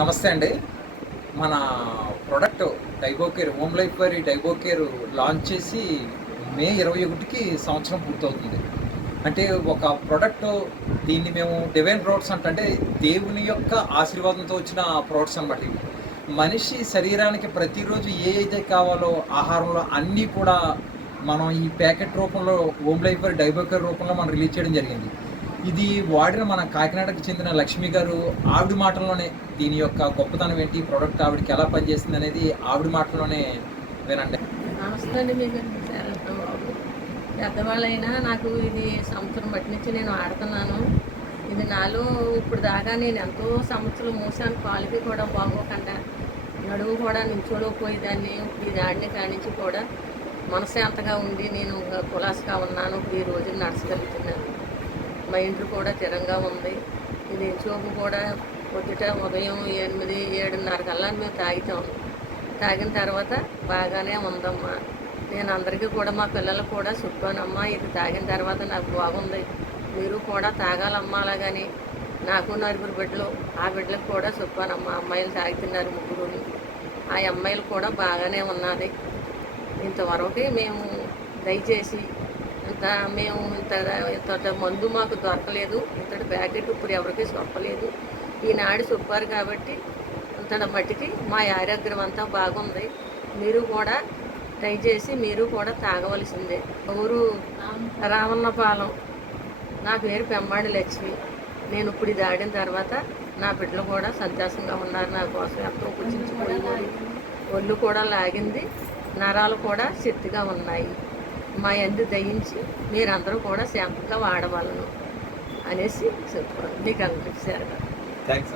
నమస్తే అండి. మన ప్రొడక్ట్ డైబోకేర్ హోమ్ లైఫ్ వారి డైబోకేర్ లాంచ్ చేసి మే 21కి సంవత్సరం పూర్తవుతుంది. అంటే ఒక ప్రొడక్ట్ దీన్ని మేము డివైన్ ప్రొడక్ట్స్ అంటే దేవుని యొక్క ఆశీర్వాదంతో వచ్చిన ప్రొడక్ట్స్ అనమాట ఇవి. మనిషి శరీరానికి ప్రతిరోజు ఏదైతే కావాలో ఆహారంలో అన్నీ కూడా మనం ఈ ప్యాకెట్ రూపంలో హోమ్ లైఫ్ వారి డైబోకేర్ రూపంలో మనం రిలీజ్ చేయడం జరిగింది. ఇది వాడిన మన కాకినాడకు చెందిన లక్ష్మి గారు ఆవిడ మాటల్లోనే దీని యొక్క గొప్పతనం ఏంటి, ప్రోడక్ట్ ఆవిడకి ఎలా పనిచేస్తుంది అనేది ఆవిడ మాటల్లోనే వినండి. నమస్తే అండి. మీకు పెద్దవాళ్ళైనా నాకు ఇది సంవత్సరం బట్టి నుంచి నేను ఆడుతున్నాను. ఇది నాలో ఇప్పుడు దాకా నేను ఎంతో సంవత్సరం మూసాను. కాలుకి కూడా బాగోకుండా నడుము కూడా నిల్చోలేకపోయేదాన్ని. ఇప్పుడు ఇది ఆడిన కానించి కూడా మనశ్శాంతంగా ఉండి నేను కులాసగా ఉన్నాను. ఇప్పుడు ఈ రోజు నడచగలుగుతున్నాను. మైండ్ కూడా స్థిరంగా ఉంది. ఇది చూపు కూడా పొద్దుట ఉదయం 8, 7:30 కల్లా మేము తాగుతాం. తాగిన తర్వాత బాగానే ఉందమ్మా. నేను అందరికీ కూడా మా పిల్లలకు కూడా చెప్పానమ్మా, ఇది తాగిన తర్వాత నాకు బాగుంది, మీరు కూడా తాగాలమ్మా అలాగని. నాకు 4 బిడ్డలు, ఆ బిడ్డలకు కూడా చెప్పానమ్మా. అమ్మాయిలు తాగుతున్నారు 3. ఆ అమ్మాయిలు కూడా బాగానే ఉన్నది. ఇంతవరకు మేము దయచేసి ఇంత మందు మాకు దొరకలేదు. ఇంతటి ప్యాకెట్ ఇప్పుడు ఎవరికి చెప్పలేదు. ఈనాడు చెప్పారు కాబట్టి ఇంతటి మట్టికి మా ఆరోగ్యం అంతా బాగుంది. మీరు కూడా దయచేసి మీరు కూడా తాగవలసిందే. ఊరు రామన్నపాలెం. నా పేరు పెమ్మాడి లక్ష్మి. నేను ఇప్పుడు ఇది ఆడిన తర్వాత నా బిడ్డలు కూడా సంతోషంగా ఉన్నారు. నా కోసం ఎంతో కుచించిపోయింది. ఒళ్ళు కూడా లాగింది, నరాలు కూడా శక్తిగా ఉన్నాయి. మా యందు దయించి మీరందరూ కూడా శాంతంగా వాడవాలను అనేసి చెప్పుకోండి. మీకు అనిపించారు. థ్యాంక్స్.